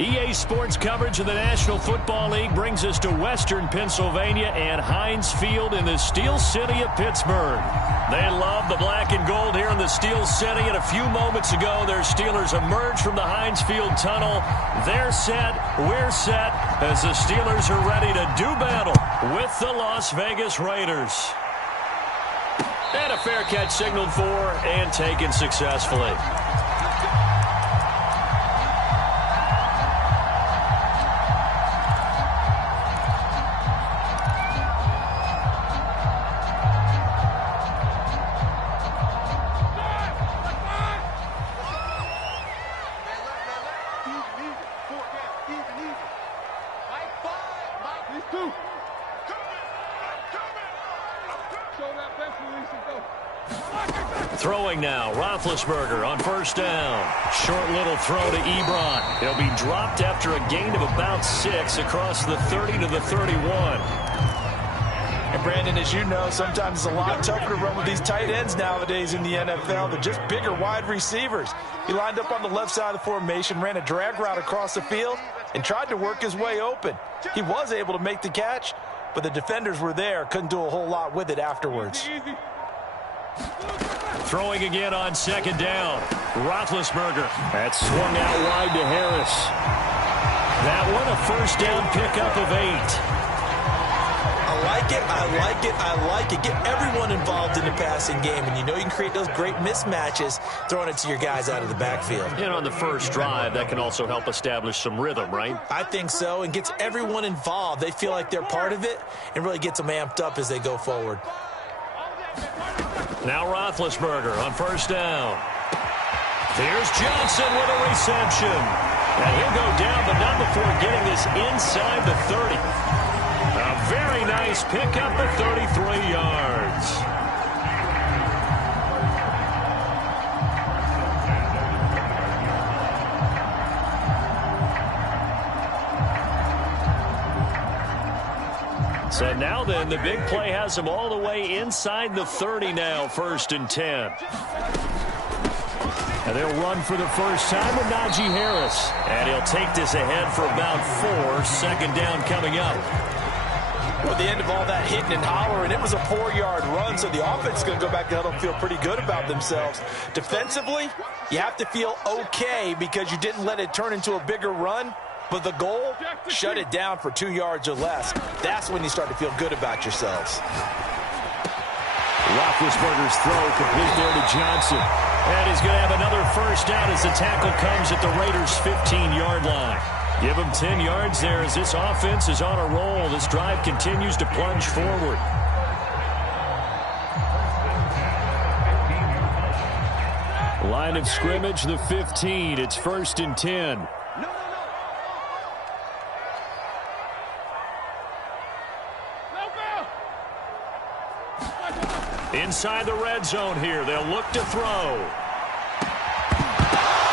EA Sports coverage of the National Football League brings us to Western Pennsylvania and Heinz Field in the Steel City of Pittsburgh. They love the black and gold here in the Steel City, and a few moments ago their Steelers emerged from the Heinz Field tunnel. They're set, we're set, as the Steelers are ready to do battle with the Las Vegas Raiders. And a fair catch signaled for and taken successfully. Throwing now, Roethlisberger on first down. Short little throw to Ebron. He'll be dropped after a gain of about 6 across the 30 to the 31. And Brandon, as you know, sometimes it's a lot tougher to run with these tight ends nowadays in the NFL. They're just bigger wide receivers. He lined up on the left side of the formation, ran a drag route across the field, and tried to work his way open. He was able to make the catch, but the defenders were there, couldn't do a whole lot with it afterwards. Throwing again on second down. Roethlisberger. That swung out wide to Harris. That one a first down pickup of 8. I like it, I like it, I like it. Get everyone involved in the passing game, and you know you can create those great mismatches throwing it to your guys out of the backfield. And on the first drive, that can also help establish some rhythm, right? I think so, and gets everyone involved. They feel like they're part of it and really gets them amped up as they go forward. Now Roethlisberger on first down. Here's Johnson with a reception. And he'll go down, but not before getting this inside the 30. A very nice pickup at 33 yards. So now then, the big play has him all the way inside the 30 now, 1st and 10. And they'll run for the first time with Najee Harris. And he'll take this ahead for about 4, second down coming up. Well, at the end of all that hitting and hollering, it was a 4-yard run, so the offense is going to go back and feel pretty good about themselves. Defensively, you have to feel okay because you didn't let it turn into a bigger run. But the goal, shut it down for 2 yards or less. That's when you start to feel good about yourselves. Roethlisberger's throw complete there to Johnson. And he's going to have another first down as the tackle comes at the Raiders' 15-yard line. Give him 10 yards there as this offense is on a roll. This drive continues to plunge forward. Line of scrimmage, the 15. It's 1st and 10. Inside the red zone here. They'll look to throw.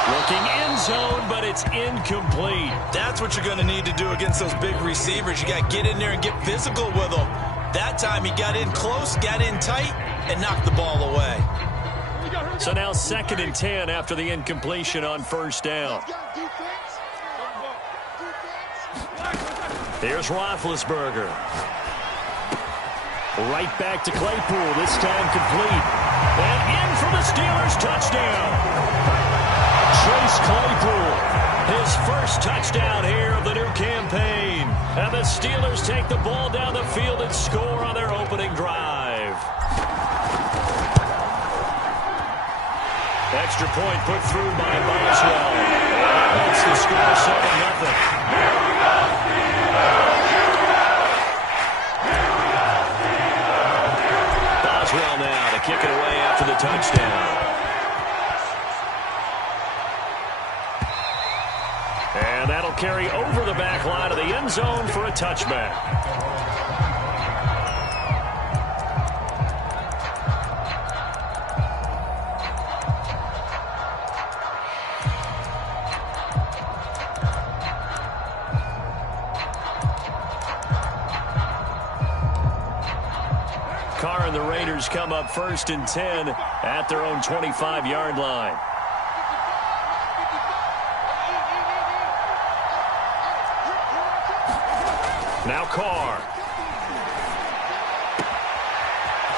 Looking end zone, but it's incomplete. That's what you're going to need to do against those big receivers. You got to get in there and get physical with them. That time he got in close, got in tight, and knocked the ball away. So now 2nd and 10 after the incompletion on first down. Here's Roethlisberger. Right back to Claypool, this time complete. And in for the Steelers, touchdown. Chase Claypool, his first touchdown here of the new campaign. And the Steelers take the ball down the field and score on their opening drive. Extra point put through by Boswell. That makes the score 7-0. Boswell now to kick it away after the touchdown. And that'll carry over the back line of the end zone for a touchback. Carr and the Raiders come up 1st and 10 at their own 25-yard line. Now Carr.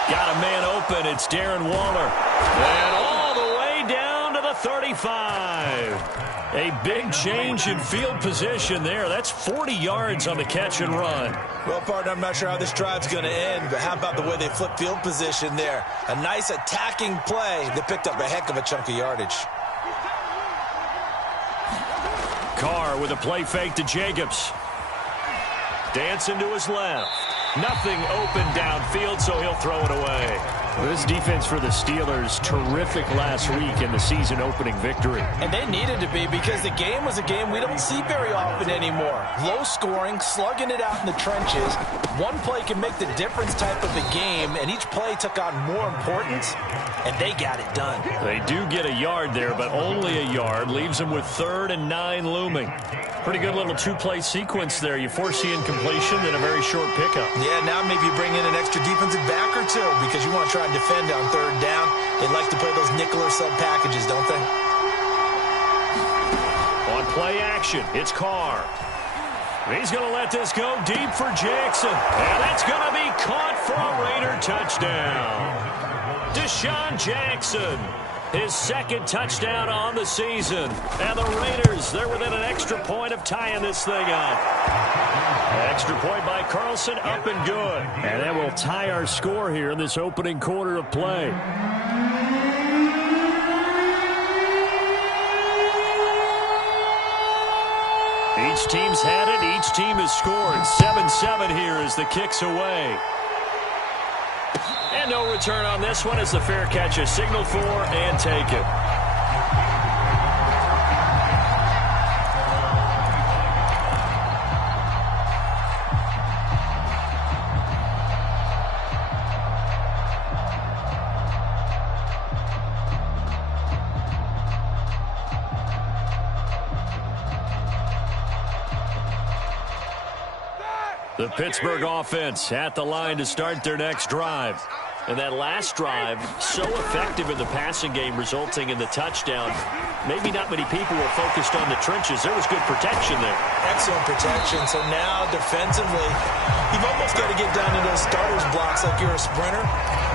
Got a man open. It's Darren Waller. And all the way down to the 35. A big change in field position there. That's 40 yards on the catch and run. Well, partner, I'm not sure how this drive's going to end, but how about the way they flip field position there? A nice attacking play that picked up a heck of a chunk of yardage. Carr with a play fake to Jacobs. Dancing to his left. Nothing open downfield, so he'll throw it away. This defense for the Steelers, terrific last week in the season opening victory. And they needed to be, because the game was a game we don't see very often anymore. Low scoring, slugging it out in the trenches. One play can make the difference type of a game, and each play took on more importance, and they got it done. They do get a yard there, but only a yard. Leaves them with 3rd and 9 looming. Pretty good little two-play sequence there. You foresee incompletion and a very short pickup. Yeah, now maybe you bring in an extra defensive back or two, because you want to try and defend on 3rd down. They like to play those nickel or sub packages, don't they? On play action, it's Carr. He's going to let this go deep for Jackson. And that's going to be caught for a Raider touchdown. Deshaun Jackson, his 2nd touchdown on the season. And the Raiders, they're within an extra point of tying this thing up. Extra point by Carlson, up and good. And that will tie our score here in this opening quarter of play. Each team's had it. Each team has scored. 7-7 here as the kick's away. And no return on this one as the fair catch is signaled for and taken. The Pittsburgh offense at the line to start their next drive. And that last drive, so effective in the passing game, resulting in the touchdown. Maybe not many people were focused on the trenches. There was good protection there. Excellent protection. So now, defensively, you've almost got to get down to those starters blocks like you're a sprinter.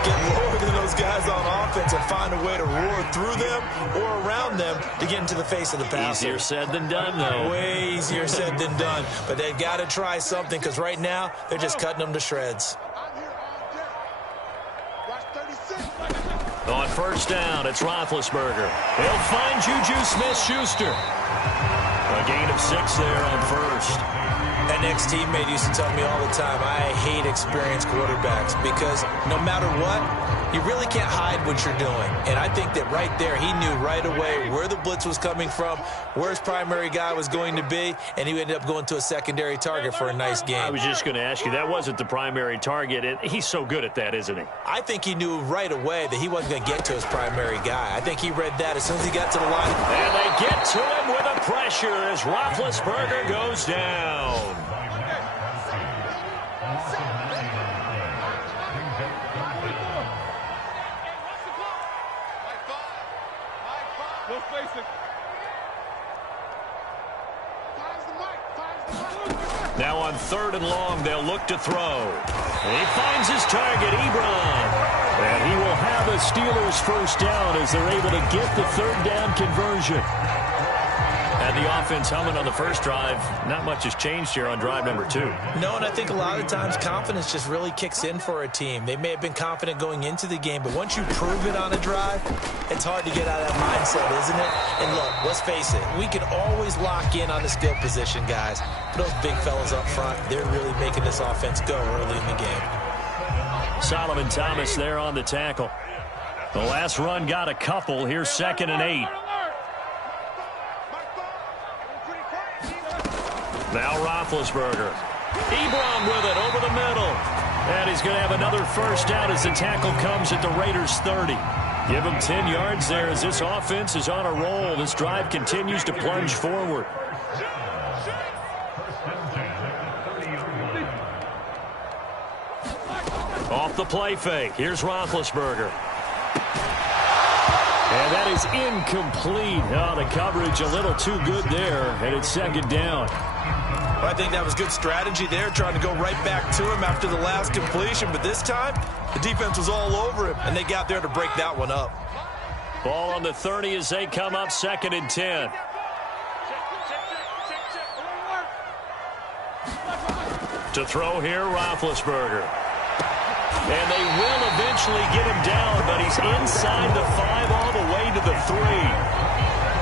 Get lower than those guys on offense and find a way to roar through them or around them to get into the face of the passer. Easier said than done, though. Way easier said than done. But they've got to try something, because right now, they're just cutting them to shreds. On 1st down, it's Roethlisberger. He'll find Juju Smith-Schuster. A gain of 6 there on 1st. An ex-teammate used to tell me all the time, I hate experienced quarterbacks, because no matter what, you really can't hide what you're doing. And I think that right there, he knew right away where the blitz was coming from, where his primary guy was going to be, and he ended up going to a secondary target for a nice game. I was just going to ask you, that wasn't the primary target. And he's so good at that, isn't he? I think he knew right away that he wasn't going to get to his primary guy. I think he read that as soon as he got to the line. And they get to him with a pressure as Roethlisberger goes down. Now on 3rd and long, they'll look to throw. And he finds his target, Ebron. And he will have a Steelers 1st down as they're able to get the 3rd down conversion. And the offense humming on the first drive. Not much has changed here on drive number 2. No, and I think a lot of times confidence just really kicks in for a team. They may have been confident going into the game, but once you prove it on a drive, it's hard to get out of that mindset, isn't it? And look, let's face it, we can always lock in on the skill position, guys. But those big fellas up front, they're really making this offense go early in the game. Solomon Thomas there on the tackle. The last run got a couple. Here's 2nd and 8. Now Roethlisberger. Ebron with it over the middle. And he's going to have another 1st down as the tackle comes at the Raiders' 30. Give him 10 yards there as this offense is on a roll. This drive continues to plunge forward. Off the play fake. Here's Roethlisberger. And that is incomplete. Oh, the coverage a little too good there, and it's second down. I think that was good strategy there, trying to go right back to him after the last completion. But this time, the defense was all over him, and they got there to break that one up. Ball on the 30 as they come up, 2nd and 10. To throw here, Roethlisberger. And they will eventually get him down, but he's inside the 5 all the way to the 3.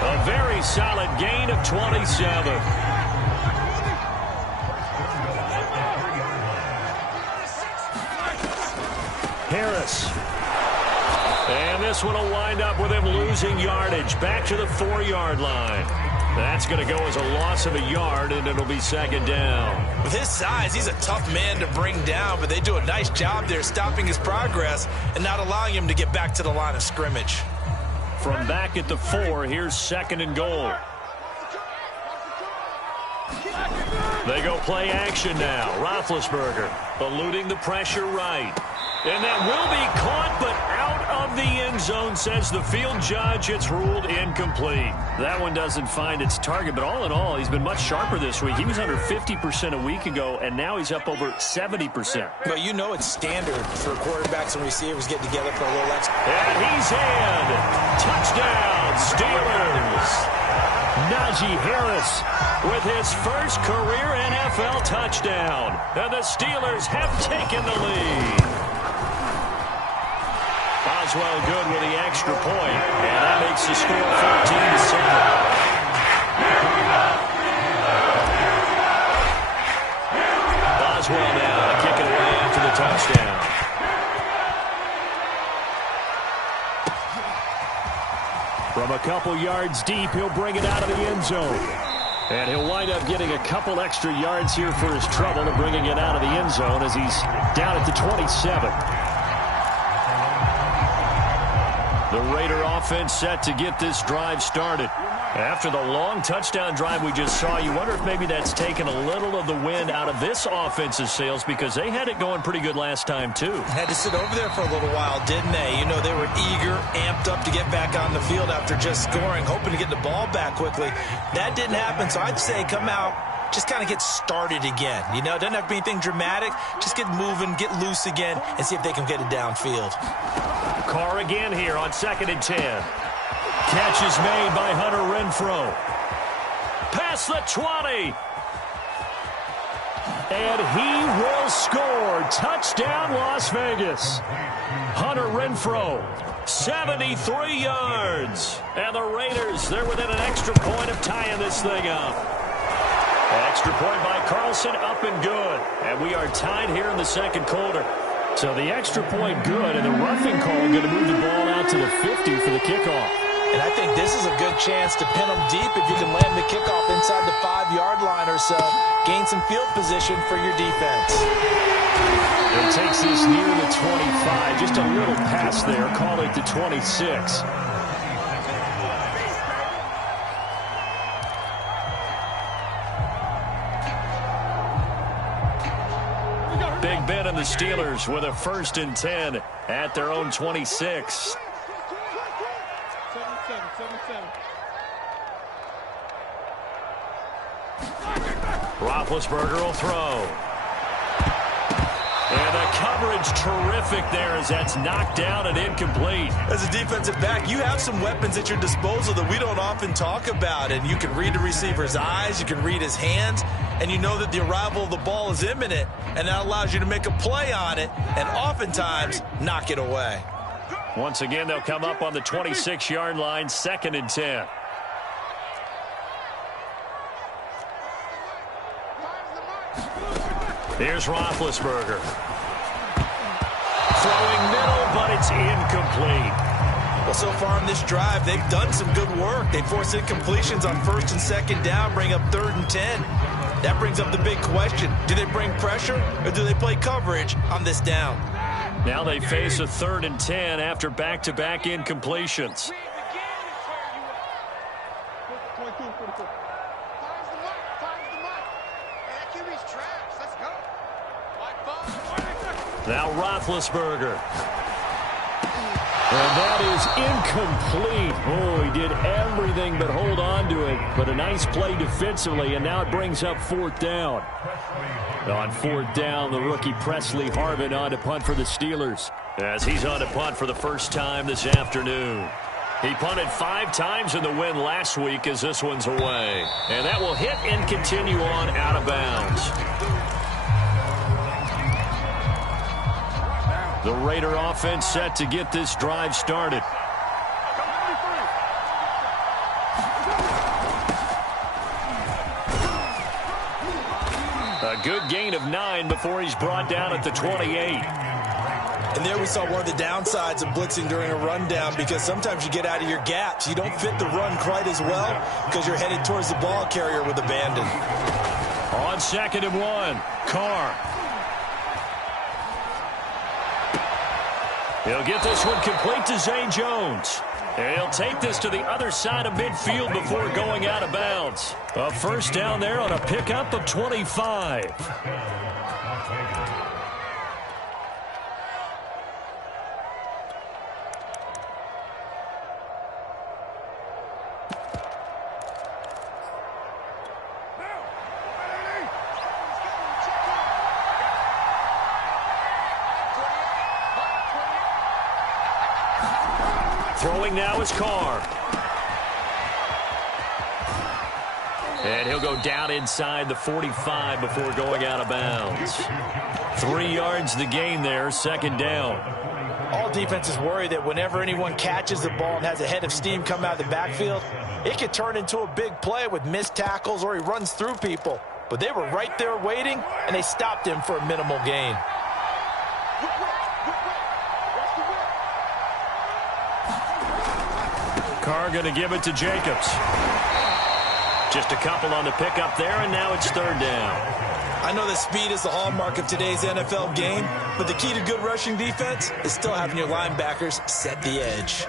A very solid gain of 27. Harris. And this one will wind up with him losing yardage. Back to the 4-yard line. That's going to go as a loss of a yard, and it'll be 2nd down. With his size, he's a tough man to bring down, but they do a nice job there stopping his progress and not allowing him to get back to the line of scrimmage. From back at the 4, here's 2nd and goal. They go play action now. Roethlisberger eluding the pressure right. And that will be caught, but out of the end zone, says the field judge. It's ruled incomplete. That one doesn't find its target, but all in all, he's been much sharper this week. He was under 50% a week ago, and now he's up over 70%. But you know it's standard for quarterbacks and receivers getting together for a little extra. And he's in. Touchdown, Steelers. Najee Harris with his first career NFL touchdown. And the Steelers have taken the lead. Boswell good with the extra point, and that makes the score 14-7. Boswell now to kick it away after the touchdown. From a couple yards deep, he'll bring it out of the end zone. And he'll wind up getting a couple extra yards here for his trouble and bringing it out of the end zone as he's down at the 27. The Raider offense set to get this drive started. After the long touchdown drive we just saw, you wonder if maybe that's taken a little of the wind out of this offense's sails because they had it going pretty good last time, too. Had to sit over there for a little while, didn't they? You know, they were eager, amped up to get back on the field after just scoring, hoping to get the ball back quickly. That didn't happen, so I'd say come out, just kind of get started again. You know, it doesn't have to be anything dramatic. Just get moving, get loose again, and see if they can get it downfield. Carr again here on 2nd and 10. Catch is made by Hunter Renfrow. Past the 20. And he will score. Touchdown, Las Vegas. Hunter Renfrow, 73 yards. And the Raiders, they're within an extra point of tying this thing up. Extra point by Carlson, up and good. And we are tied here in the second quarter. So the extra point good, and the roughing call going to move the ball out to the 50 for the kickoff. And I think this is a good chance to pin them deep if you can land the kickoff inside the 5-yard line or so. Gain some field position for your defense. It takes this near the 25. Just a little pass there. Call it the 26. Big Ben and the Steelers with a 1st and 10 at their own 26. Roethlisberger will throw. And the coverage terrific there as that's knocked down and incomplete. As a defensive back, you have some weapons at your disposal that we don't often talk about. And you can read the receiver's eyes, you can read his hands, and you know that the arrival of the ball is imminent. And that allows you to make a play on it and oftentimes knock it away. Once again, they'll come up on the 26-yard line, 2nd and 10. Here's Roethlisberger. Throwing middle, but it's incomplete. Well, so far in this drive, they've done some good work. They force incompletions on 1st and 2nd down, bring up 3rd and 10. That brings up the big question. Do they bring pressure or do they play coverage on this down? Now they face a 3rd and 10 after back-to-back incompletions. Now Roethlisberger. And that is incomplete. Oh, he did everything but hold on to it. But a nice play defensively, and now it brings up fourth down. On fourth down, the rookie Presley Harvin on to punt for the Steelers. As he's on to punt for the first time this afternoon. He punted 5 times in the win last week as this one's away. And that will hit and continue on out of bounds. The Raider offense set to get this drive started. A good gain of 9 before he's brought down at the 28. And there we saw one of the downsides of blitzing during a rundown, because sometimes you get out of your gaps. You don't fit the run quite as well because you're headed towards the ball carrier with abandon. On 2nd and 1, Carr. He'll get this one complete to Zay Jones. And he'll take this to the other side of midfield before going out of bounds. A first down there on a pickup of 25. Throwing now is Carr. And he'll go down inside the 45 before going out of bounds. 3 yards the gain there, 2nd down. All defenses worry that whenever anyone catches the ball and has a head of steam come out of the backfield, it could turn into a big play with missed tackles or he runs through people. But they were right there waiting, and they stopped him for a minimal gain. Carr going to give it to Jacobs. Just a couple on the pickup there, and now it's 3rd down. I know that speed is the hallmark of today's NFL game, but the key to good rushing defense is still having your linebackers set the edge.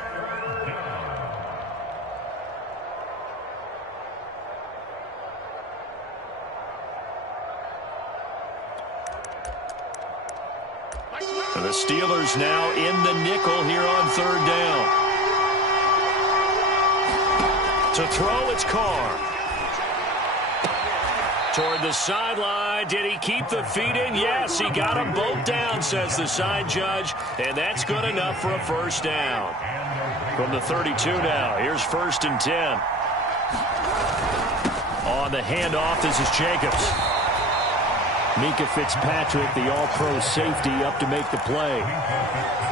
And the Steelers now in the nickel here on 3rd down. To throw, it's Carr. Toward the sideline. Did he keep the feet in? Yes, he got them both down, says the side judge. And that's good enough for a first down. From the 32 now. Here's 1st and 10. On the handoff, this is Jacobs. Minkah Fitzpatrick, the all-pro safety, up to make the play.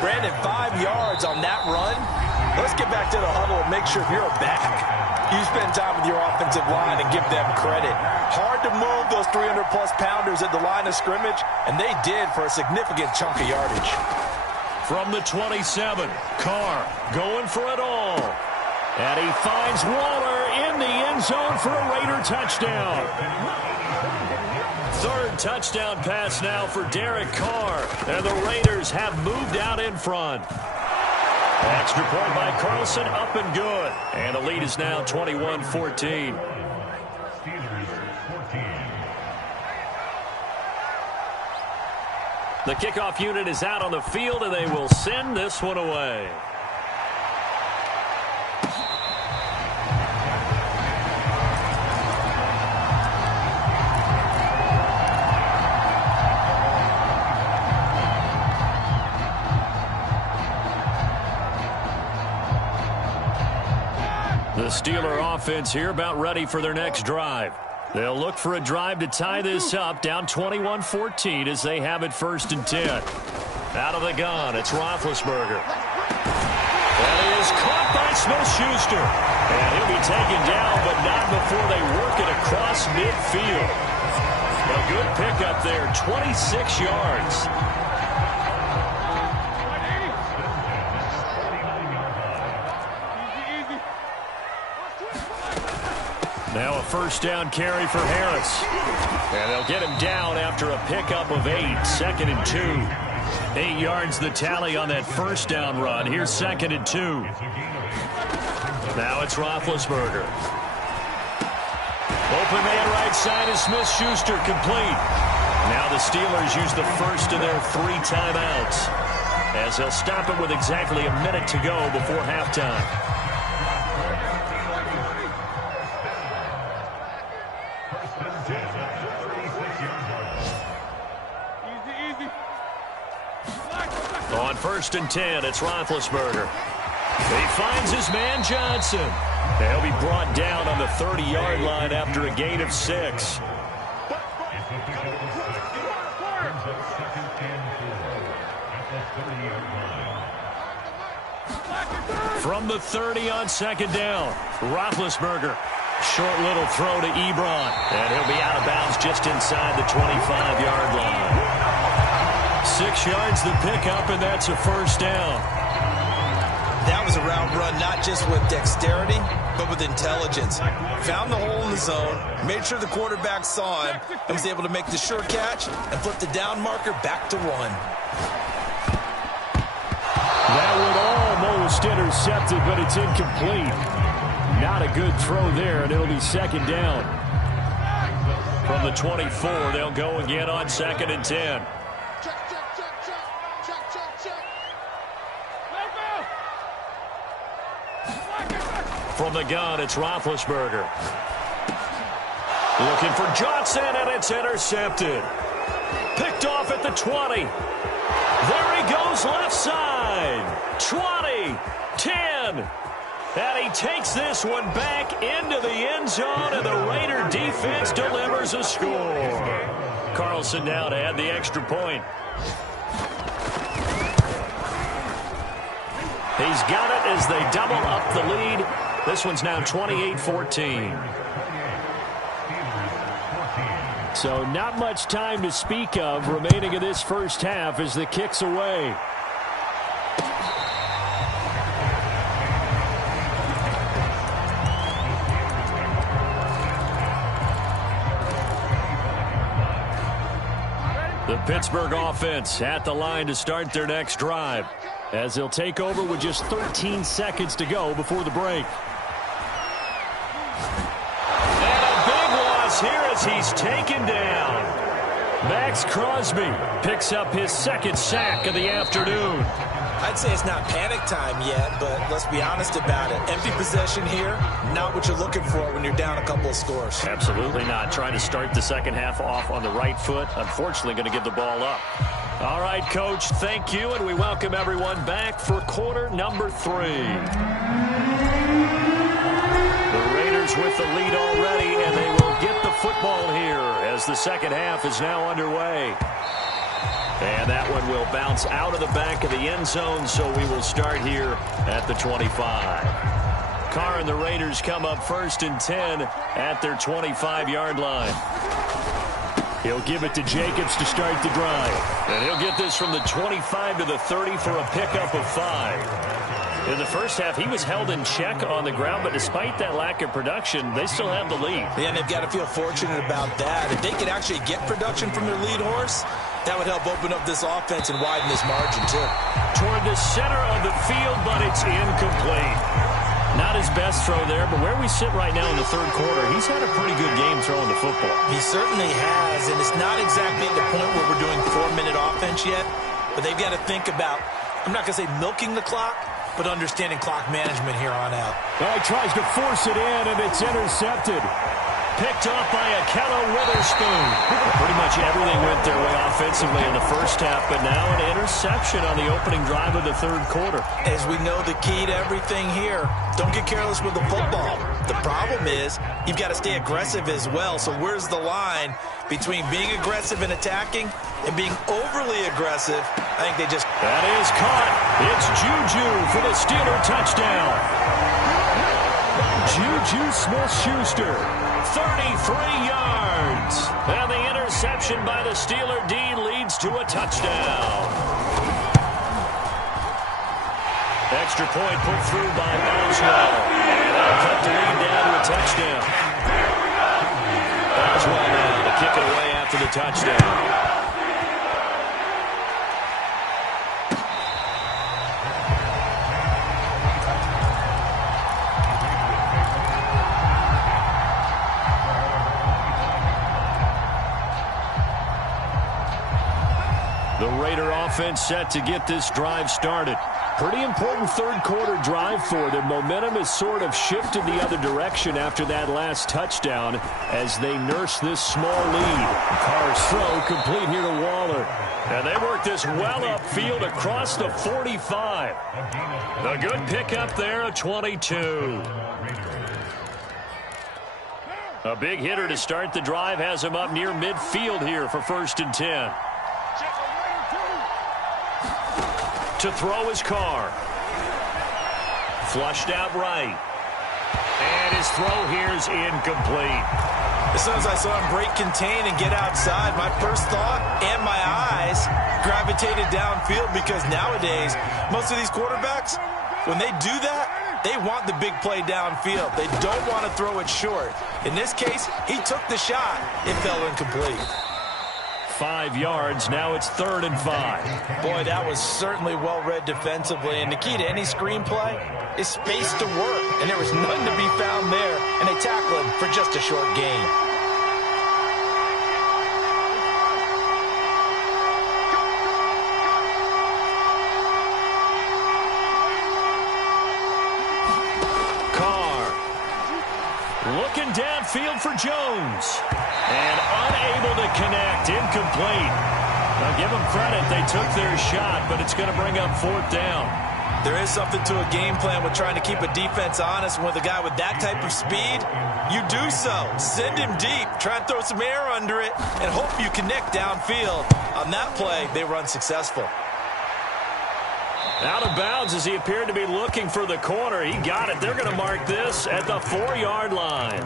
Brandon, 5 yards on that run. Let's get back to the huddle and make sure you're a back. You spend time with your offensive line and give them credit. Hard to move those 300-plus pounders at the line of scrimmage, and they did for a significant chunk of yardage. From the 27, Carr going for it all. And he finds Waller in the end zone for a Raider touchdown. 3rd touchdown pass now for Derek Carr. And the Raiders have moved out in front. Extra point by Carlson, up and good. And the lead is now 21-14. The kickoff unit is out on the field, and they will send this one away. The Steeler offense here about ready for their next drive. They'll look for a drive to tie this up, down 21-14 as they have it 1st and 10. Out of the gun, it's Roethlisberger. That is caught by Smith-Schuster. And he'll be taken down, but not before they work it across midfield. A good pickup there, 26 yards. Now a first down carry for Harris. And they'll get him down after a pickup of 8. 2nd and 2. 8 yards the tally on that first down run. Here's 2nd and 2. Now it's Roethlisberger. Open man right side is Smith-Schuster, complete. Now the Steelers use the first of their 3 timeouts. as they'll stop it with exactly a minute to go before halftime. On 1st and 10, it's Roethlisberger. He finds his man Johnson. He'll be brought down on the 30-yard line after a gain of 6. From the 30 on 2nd down, Roethlisberger. Short little throw to Ebron. And he'll be out of bounds just inside the 25-yard line. 6 yards the pickup, and that's a 1st down. That was a route run not just with dexterity, but with intelligence. Found the hole in the zone, made sure the quarterback saw him, and was able to make the sure catch and flip the down marker back to 1. That would almost intercepted, but it's incomplete. Not a good throw there, and it'll be 2nd down. From the 24, they'll go again on 2nd and 10. From the gun, it's Roethlisberger. Looking for Johnson, and it's intercepted. Picked off at the 20. There he goes left side. 20, 10. And he takes this one back into the end zone, and the Raider defense delivers a score. Carlson now to add the extra point. He's got it as they double up the lead. This one's now 28-14. So not much time to speak of remaining in this first half as the kick's away. The Pittsburgh offense at the line to start their next drive, as they'll take over with just 13 seconds to go before the break. And a big loss here as he's taken down. Maxx Crosby picks up his 2nd sack of the afternoon. I'd say it's not panic time yet, but let's be honest about it. Empty possession here, not what you're looking for when you're down a couple of scores. Absolutely not. Trying to start the second half off on the right foot. Unfortunately, going to give the ball up. All right, Coach, thank you, and we welcome everyone back for quarter number 3. The Raiders with the lead already, and they will get the football here as the second half is now underway. And that one will bounce out of the back of the end zone, so we will start here at the 25. Carr and the Raiders come up 1st and 10 at their 25-yard line. He'll give it to Jacobs to start the drive. And he'll get this from the 25 to the 30 for a pickup of 5. In the first half, he was held in check on the ground, but despite that lack of production, they still have the lead. Yeah, and they've got to feel fortunate about that. If they could actually get production from their lead horse, that would help open up this offense and widen this margin, too. Toward the center of the field, but it's incomplete. Not his best throw there, but where we sit right now in the 3rd quarter, he's had a pretty good game throwing the football. He certainly has, and it's not exactly at the point where we're doing 4-minute offense yet, but they've got to think about, I'm not going to say milking the clock, but understanding clock management here on out. Well, he tries to force it in, and it's intercepted. Picked off by Ahkello Witherspoon. Pretty much everything went their way offensively in the first half, but now an interception on the opening drive of the 3rd quarter. As we know, the key to everything here, don't get careless with the football. The problem is you've got to stay aggressive as well. So where's the line between being aggressive and attacking and being overly aggressive? I think they just... That is caught. It's Juju for the Steeler touchdown. Juju Smith-Schuster, 33 yards. And the interception by the Steeler D leads to a touchdown. Extra point put through by Boswell. And they'll cut the lead down to a touchdown. Boswell now to kick it away after the touchdown. The Raider offense set to get this drive started. Pretty important third quarter drive for them. Momentum has sort of shifted the other direction after that last touchdown as they nurse this small lead. Carr's throw complete here to Waller. And they work this well upfield across the 45. A good pickup there, a 22. A big hitter to start the drive has him up near midfield here for 1st and 10. To throw his Carr. Flushed out right. And his throw here is incomplete. As soon as I saw him break contain and get outside, my first thought and my eyes gravitated downfield, because nowadays, most of these quarterbacks, when they do that, they want the big play downfield. They don't want to throw it short. In this case, he took the shot. It fell incomplete. 5 yards. Now it's 3rd and 5. Boy, that was certainly well-read defensively. And the key to any screenplay is space to work. And there was none to be found there. And they tackle him for just a short gain. Looking downfield for Jones. And unable to connect. Incomplete. Now give them credit. They took their shot, but it's going to bring up 4th down. There is something to a game plan with trying to keep a defense honest. With a guy with that type of speed, you do so. Send him deep. Try and throw some air under it and hope you connect downfield. On that play, they were unsuccessful. Out of bounds as he appeared to be looking for the corner. He got it. They're going to mark this at the 4-yard line.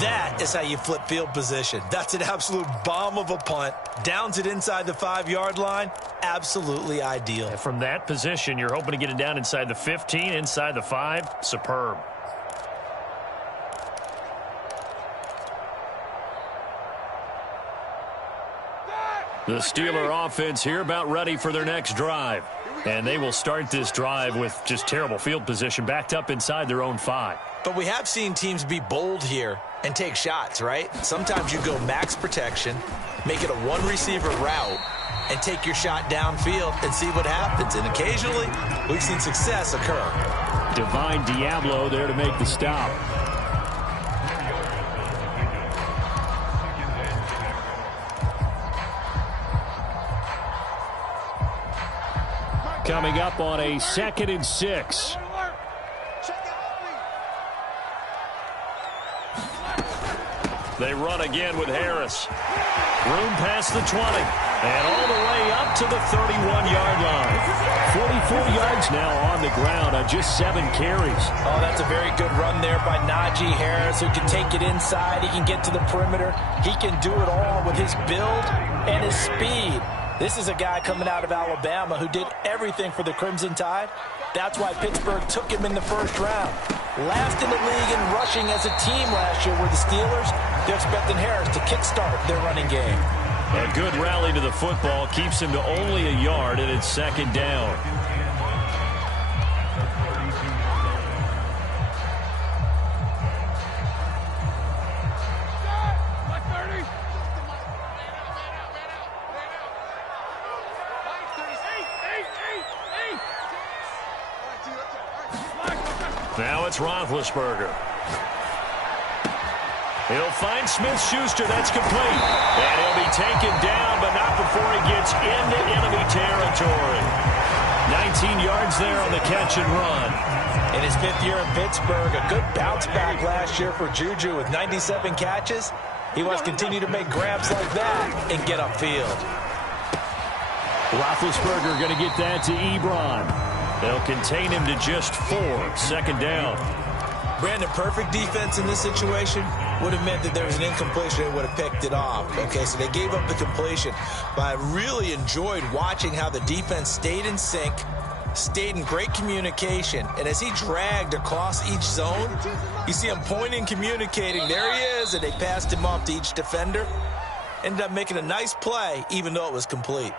That is how you flip field position. That's an absolute bomb of a punt. Downs it inside the 5-yard line. Absolutely ideal. And from that position, you're hoping to get it down inside the 15, inside the 5. Superb. The Steeler offense here about ready for their next drive. And they will start this drive with just terrible field position, backed up inside their own 5. But we have seen teams be bold here and take shots, right? Sometimes you go max protection, make it a one-receiver route, and take your shot downfield and see what happens. And occasionally, we've seen success occur. Divine Diablo there to make the stop. Coming up on a 2nd and 6. They run again with Harris. Room past the 20. And all the way up to the 31-yard line. 44 yards now on the ground on just 7 carries. Oh, that's a very good run there by Najee Harris, who can take it inside. He can get to the perimeter. He can do it all with his build and his speed. This is a guy coming out of Alabama who did everything for the Crimson Tide. That's why Pittsburgh took him in the 1st round. Last in the league in rushing as a team last year were the Steelers. They're expecting Harris to kickstart their running game. A good rally to the football keeps him to only a yard, and it's 2nd down. Now it's Roethlisberger. He'll find Smith-Schuster. That's complete. And he'll be taken down, but not before he gets into enemy territory. 19 yards there on the catch and run. In his 5th year in Pittsburgh, a good bounce back last year for Juju with 97 catches. He wants to continue to make grabs like that and get upfield. Roethlisberger going to get that to Ebron. They'll contain him to just 4. 2nd down. Brandon, perfect defense in this situation would have meant that there was an incompletion and would have picked it off. Okay, so they gave up the completion. But I really enjoyed watching how the defense stayed in sync, stayed in great communication. And as he dragged across each zone, you see him pointing, communicating. There he is, and they passed him off to each defender. Ended up making a nice play, even though it was complete.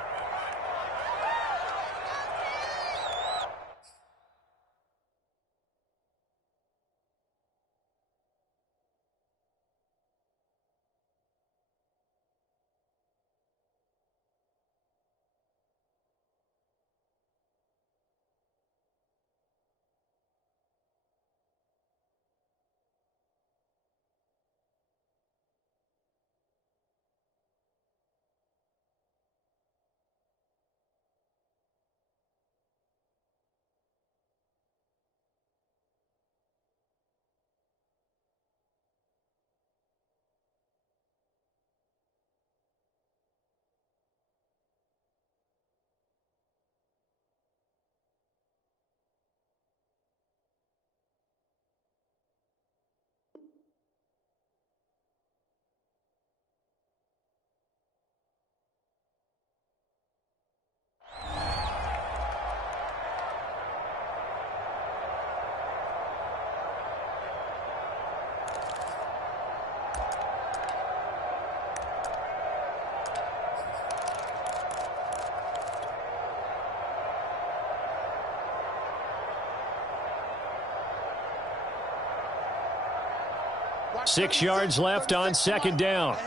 6 yards left on second down.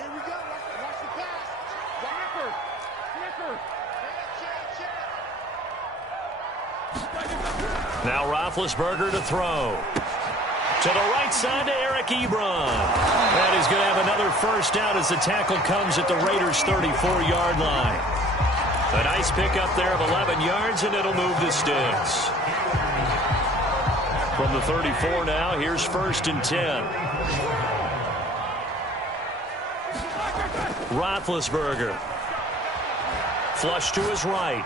Now Roethlisberger to throw. To the right side to Eric Ebron. And he's going to have another first down as the tackle comes at the Raiders' 34-yard line. A nice pickup there of 11 yards, and it'll move the sticks. From the 34 now, here's 1st and 10. Roethlisberger. Flush to his right.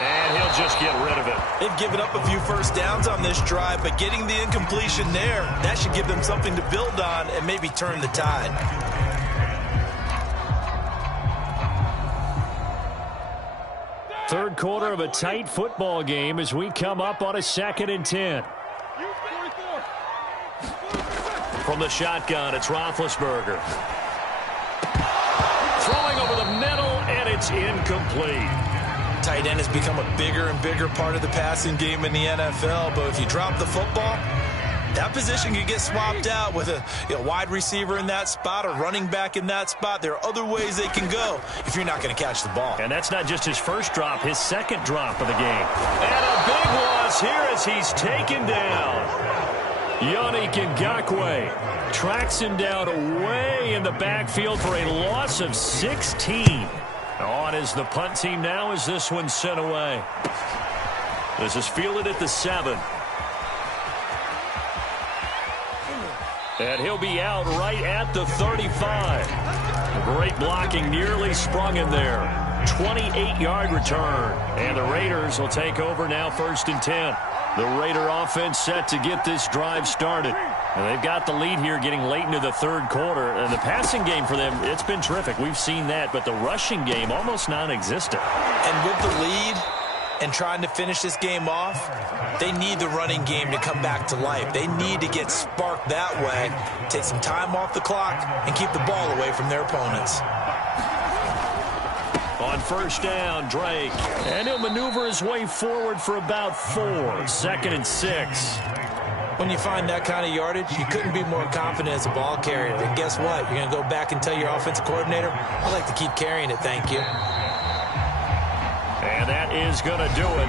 And he'll just get rid of it. They've given up a few first downs on this drive, but getting the incompletion there, that should give them something to build on and maybe turn the tide. Third quarter of a tight football game as we come up on a 2nd and 10. From the shotgun, it's Roethlisberger. Throwing over the middle, and it's incomplete. Tight end has become a bigger and bigger part of the passing game in the NFL, but if you drop the football, that position can get swapped out with a wide receiver in that spot, a running back in that spot. There are other ways they can go if you're not going to catch the ball. And that's not just his first drop, his second drop of the game. And a big loss here as he's taken down. Yannick Ngakoue tracks him down way in the backfield for a loss of 16. On is the punt team now as this one's sent away. This is fielded at the 7. And he'll be out right at the 35. Great blocking, nearly sprung him there. 28-yard return. And the Raiders will take over now 1st and 10. The Raider offense set to get this drive started. And they've got the lead here getting late into the third quarter. And the passing game for them, it's been terrific. We've seen that. But the rushing game, almost non-existent. And with the lead and trying to finish this game off, they need the running game to come back to life. They need to get sparked that way, take some time off the clock, and keep the ball away from their opponents. On first down, Drake. And he'll maneuver his way forward for about 4. 2nd and 6. When you find that kind of yardage, you couldn't be more confident as a ball carrier. And guess what? You're going to go back and tell your offensive coordinator, I'd like to keep carrying it, thank you. And that is going to do it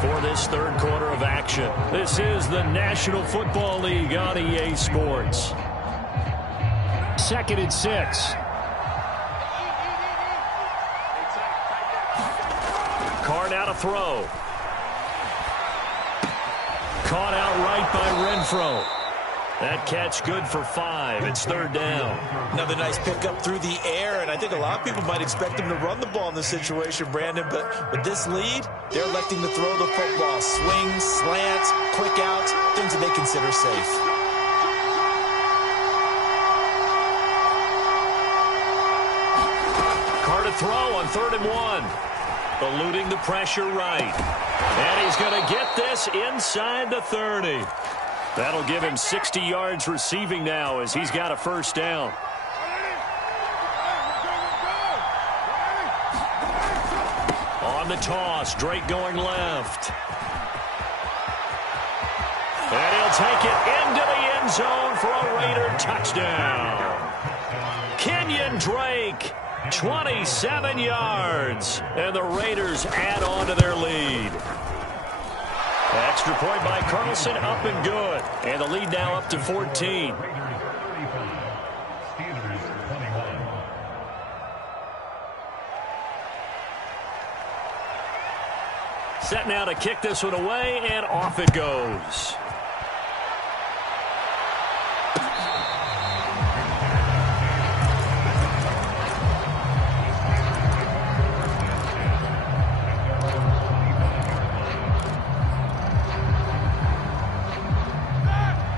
for this third quarter of action. This is the National Football League on EA Sports. 2nd and 6. Carr now to throw. Caught out right by Renfro. That catch good for 5. It's 3rd down. Another nice pickup through the air, and I think a lot of people might expect him to run the ball in this situation, Brandon, but with this lead, they're electing to throw the football. Swings, slants, quick outs, things that they consider safe. Carr to throw on 3rd and 1. Eluding the pressure right. And he's going to get this inside the 30. That'll give him 60 yards receiving now as he's got a first down. On the toss, Drake going left. And he'll take it into the end zone for a Raider touchdown. Kenyon Drake, 27 yards. And the Raiders add on to their lead. Extra point by Carlson, up and good. And the lead now up to 14. Set now to kick this one away, and off it goes.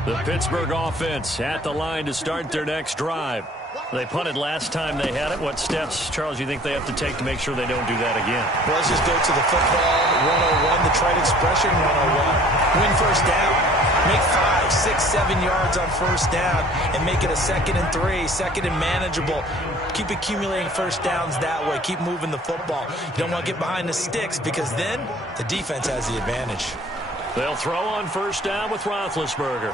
The Pittsburgh offense at the line to start their next drive. They punted last time they had it. What steps, Charles, you think they have to take to make sure they don't do that again? Well, let's just go to the football 101, the trite expression 101. Win first down. Make 5, 6, 7 yards on first down and make it a 2nd and 3, 2nd and manageable. Keep accumulating first downs that way. Keep moving the football. You don't want to get behind the sticks because then the defense has the advantage. They'll throw on first down with Roethlisberger.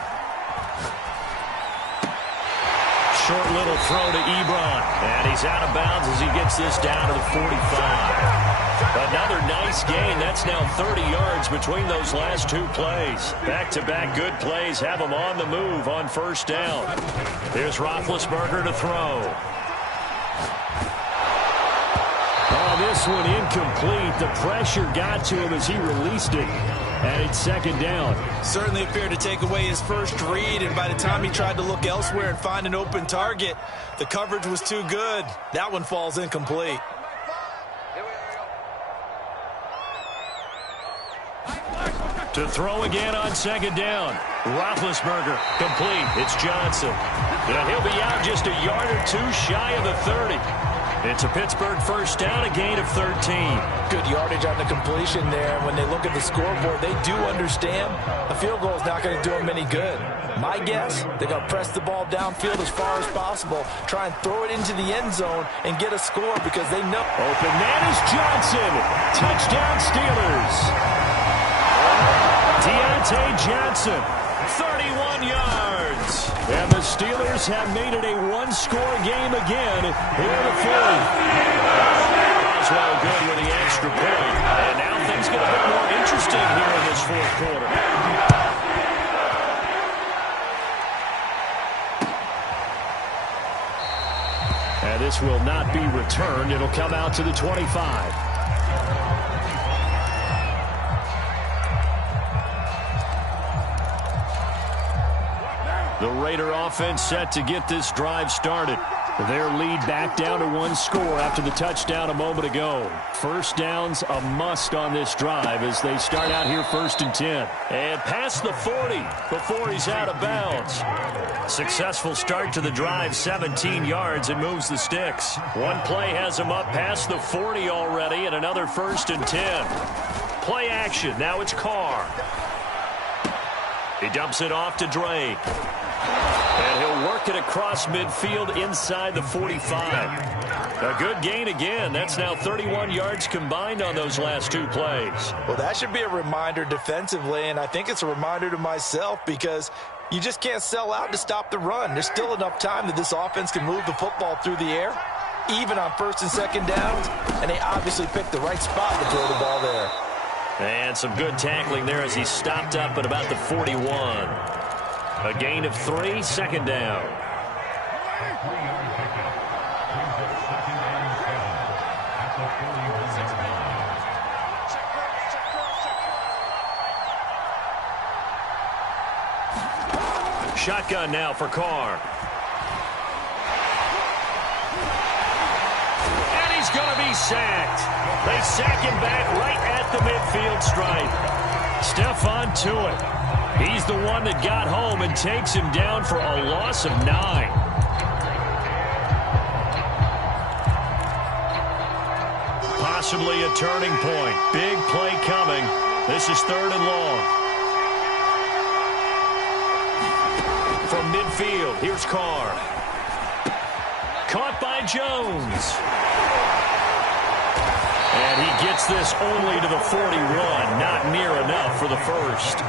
short little throw to Ebron. And he's out of bounds as he gets this down to the 45. Another nice gain. That's now 30 yards between those last two plays. Back-to-back good plays have him on the move on first down. Here's Roethlisberger to throw. Oh, this one incomplete. The pressure got to him as he released it. And it's second down. Certainly appeared to take away his first read, and by the time he tried to look elsewhere and find an open target, the coverage was too good. That one falls incomplete. To throw again on second down. Roethlisberger complete. It's Johnson. And he'll be out just a yard or two shy of the 30. It's a Pittsburgh first down, a gain of 13. Good yardage on the completion there. When they look at the scoreboard, they do understand a field goal is not going to do them any good. My guess, they're going to press the ball downfield as far as possible, try and throw it into the end zone and get a score because they know. Open man is Johnson. Touchdown Steelers. Deontay Johnson, 31 yards. And the Steelers have made it a one-score game again here in the fourth. Boswell good with the extra point. And now things get a bit more interesting here in this fourth quarter. And this will not be returned. It'll come out to the 25. The Raider offense set to get this drive started. Their lead back down to one score after the touchdown a moment ago. First down's a must on this drive as they start out here 1st and 10. And past the 40 before he's out of bounds. Successful start to the drive, 17 yards, and moves the sticks. One play has him up past the 40 already, and another 1st and 10. Play action. Now it's Carr. He dumps it off to Drake. And he'll work it across midfield inside the 45. A good gain again. That's now 31 yards combined on those last two plays. Well, that should be a reminder defensively, and I think it's a reminder to myself because you just can't sell out to stop the run. There's still enough time that this offense can move the football through the air, even on 1st and 2nd downs, and they obviously picked the right spot to throw the ball there. And some good tackling there as he stopped up at about the 41. A gain of 3, second down. Shotgun now for Carr. And he's going to be sacked. They sack him back right at the midfield stripe. Stephon Tuitt. He's the one that got home and takes him down for a loss of 9. Possibly a turning point. Big play coming. This is 3rd and long. From midfield, here's Carr. Caught by Jones. And he gets this only to the 41. Not near enough for the first.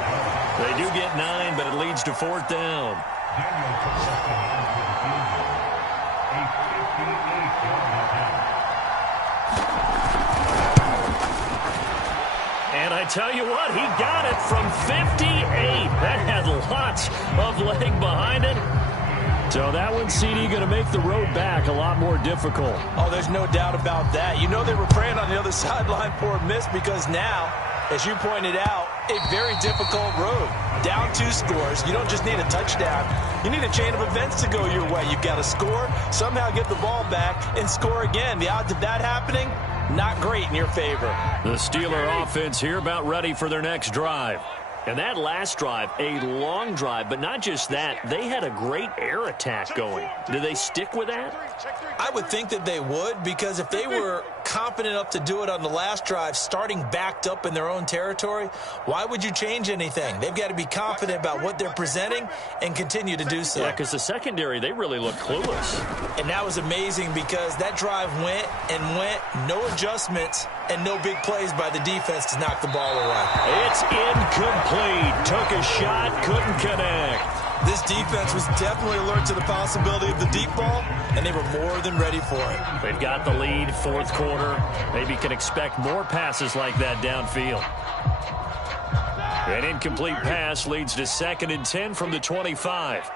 They do get 9, but it leads to 4th down. And I tell you what, he got it from 58. That had lots of leg behind it. So that one, CD, going to make the road back a lot more difficult. Oh, there's no doubt about that. You know they were praying on the other sideline for a miss because now, as you pointed out, a very difficult road. Down 2 scores. You don't just need a touchdown. You need a chain of events to go your way. You've got to score, somehow get the ball back, and score again. The odds of that happening, not great in your favor. The Steeler offense here about ready for their next drive. And that last drive, a long drive, but not just that, they had a great air attack going. Do they stick with that? I would think that they would, because if they were confident enough to do it on the last drive, starting backed up in their own territory, why would you change anything? They've got to be confident about what they're presenting and continue to do so. Yeah, because the secondary, they really look clueless. And that was amazing because that drive went and went, no adjustments, and no big plays by the defense to knock the ball away. It's incomplete. Took a shot, couldn't connect. This defense was definitely alert to the possibility of the deep ball, and they were more than ready for it. They've got the lead, fourth quarter. Maybe can expect more passes like that downfield. An incomplete pass leads to 2nd and 10 from the 25.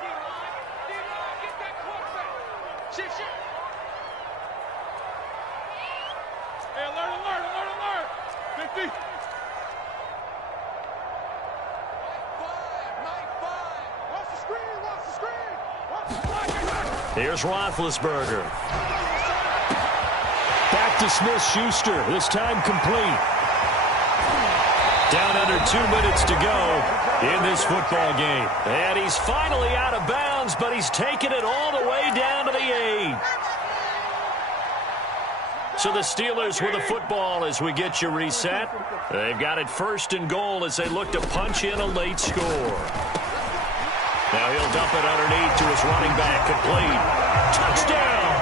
Here's Roethlisberger. Back to Smith-Schuster. This time complete. Down under 2 minutes to go in this football game. And he's finally out of bounds, but he's taken it all the way down to the 8. So the Steelers with the football as we get you reset. They've got it 1st and goal as they look to punch in a late score. Now he'll dump it underneath to his running back. Complete. Touchdown!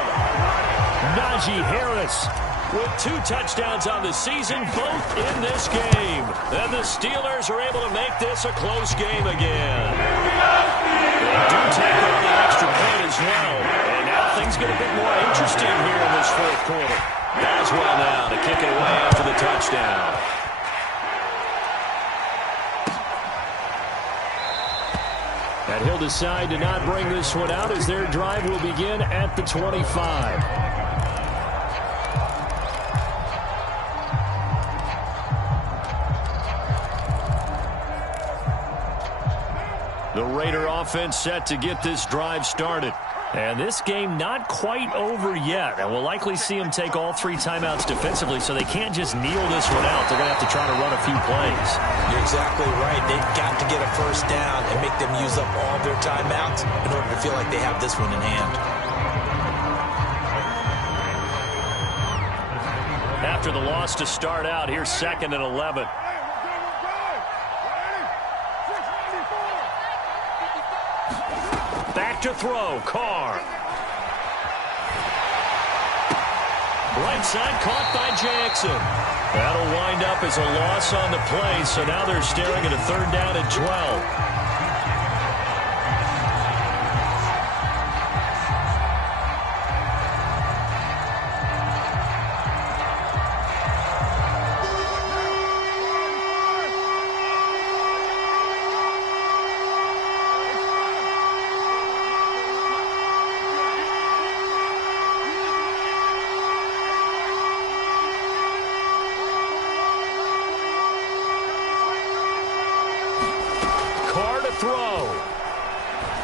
Najee Harris with 2 touchdowns on the season, both in this game. And the Steelers are able to make this a close game again. They do take on the extra point as well. And now things get a bit more interesting here in this fourth quarter. Boswell now to kick it away after the touchdown. And he'll decide to not bring this one out as their drive will begin at the 25. The Raider offense set to get this drive started. And this game not quite over yet. And we'll likely see them take all 3 timeouts defensively, so they can't just kneel this one out. They're going to have to try to run a few plays. You're exactly right. They've got to get a first down and make them use up all their timeouts in order to feel like they have this one in hand. After the loss to start out, here's 2nd and 11. Back to throw, Carr. Right side caught by Jackson. That'll wind up as a loss on the play, so now they're staring at a 3rd down and 12.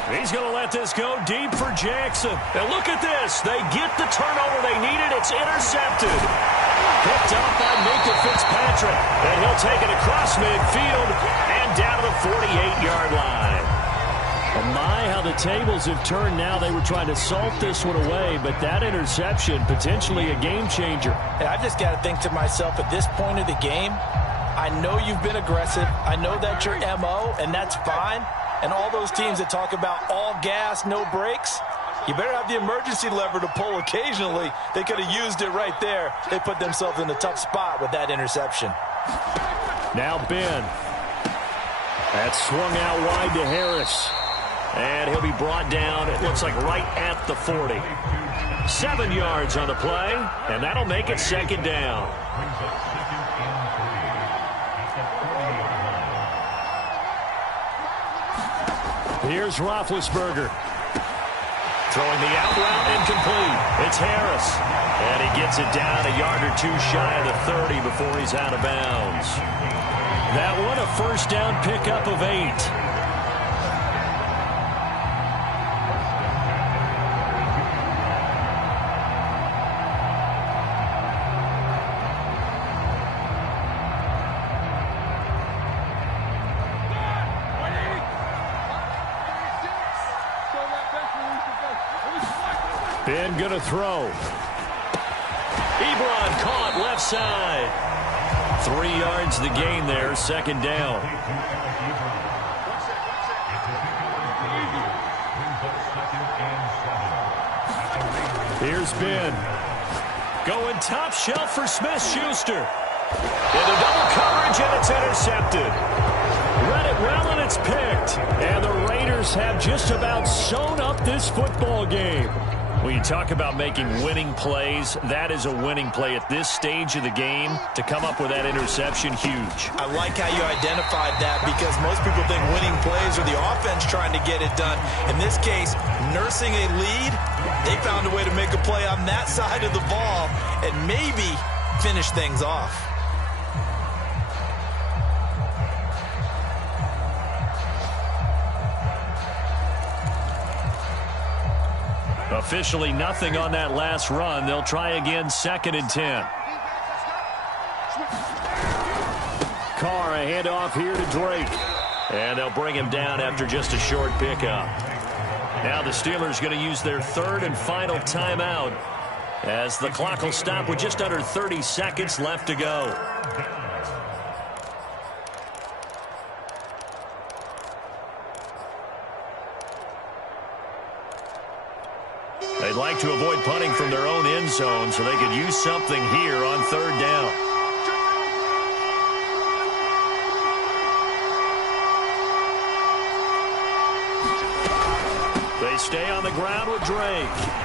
He's going to let this go deep for Jackson. And look at this. They get the turnover they needed. It's intercepted. Picked up by Minkah Fitzpatrick. And he'll take it across midfield and down to the 48-yard line. Oh my, how the tables have turned now. They were trying to salt this one away, but that interception, potentially a game changer. And I've just got to think to myself, at this point of the game, I know you've been aggressive. I know that's your MO, and that's fine. And all those teams that talk about all gas, no brakes, you better have the emergency lever to pull occasionally. They could have used it right there. They put themselves in a tough spot with that interception. Now Ben. That's swung out wide to Harris. And he'll be brought down, it looks like right at the 40. 7 yards on the play, and that'll make it 2nd down. Here's Roethlisberger. Throwing the out route incomplete. It's Harris. And he gets it down a yard or 2 shy of the 30 before he's out of bounds. That one a 1st down pickup of 8. Ben gonna throw. Ebron caught left side. 3 yards the gain there, 2nd down. Here's Ben. Going top shelf for Smith-Schuster. Into double coverage, and it's intercepted. Read it well, and it's picked. And the Raiders Steelers have just about sewn up this football game. When you talk about making winning plays, that is a winning play at this stage of the game. To come up with that interception, huge. I like how you identified that, because most people think winning plays are the offense trying to get it done. In this case, nursing a lead, they found a way to make a play on that side of the ball and maybe finish things off. Officially nothing on that last run. They'll try again, 2nd and 10. Carr, a handoff here to Drake. And they'll bring him down after just a short pickup. Now the Steelers going to use their 3rd and final timeout, as the clock will stop with just under 30 seconds left to go. They'd like to avoid punting from their own end zone, so they could use something here on 3rd down. They stay on the ground with Drake.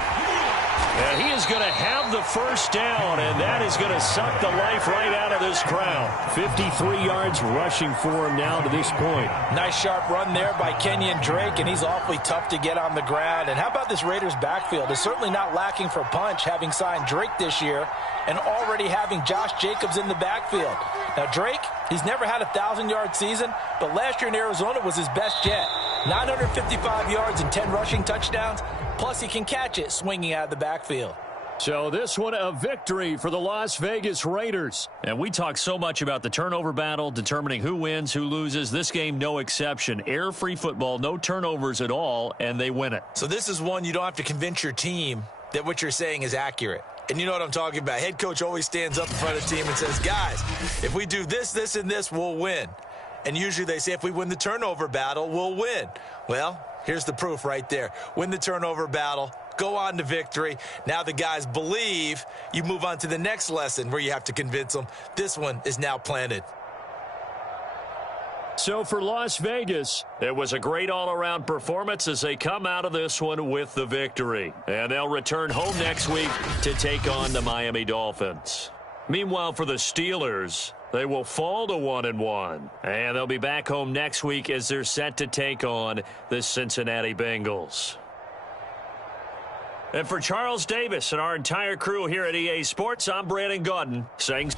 And he is going to have the 1st down, and that is going to suck the life right out of this crowd. 53 yards rushing for him now to this point. Nice sharp run there by Kenyon Drake, and he's awfully tough to get on the ground. And how about this Raiders backfield? It's certainly not lacking for punch, having signed Drake this year and already having Josh Jacobs in the backfield. Now Drake, he's never had a 1,000-yard season, but last year in Arizona was his best yet. 955 yards and 10 rushing touchdowns. Plus, he can catch it swinging out of the backfield. So this one a victory for the Las Vegas Raiders. And we talk so much about the turnover battle, determining who wins, who loses. This game, no exception. Air-free football, no turnovers at all, and they win it. So this is one you don't have to convince your team that what you're saying is accurate. And you know what I'm talking about. Head coach always stands up in front of the team and says, guys, if we do this, this, and this, we'll win. And usually they say if we win the turnover battle, we'll win. Well, here's the proof right there. Win the turnover battle, go on to victory. Now the guys believe. You move on to the next lesson where you have to convince them. This one is now planted. So for Las Vegas, it was a great all-around performance as they come out of this one with the victory. And they'll return home next week to take on the Miami Dolphins. Meanwhile, for the Steelers, they will fall to 1-1. And they'll be back home next week as they're set to take on the Cincinnati Bengals. And for Charles Davis and our entire crew here at EA Sports, I'm Brandon Gaudin saying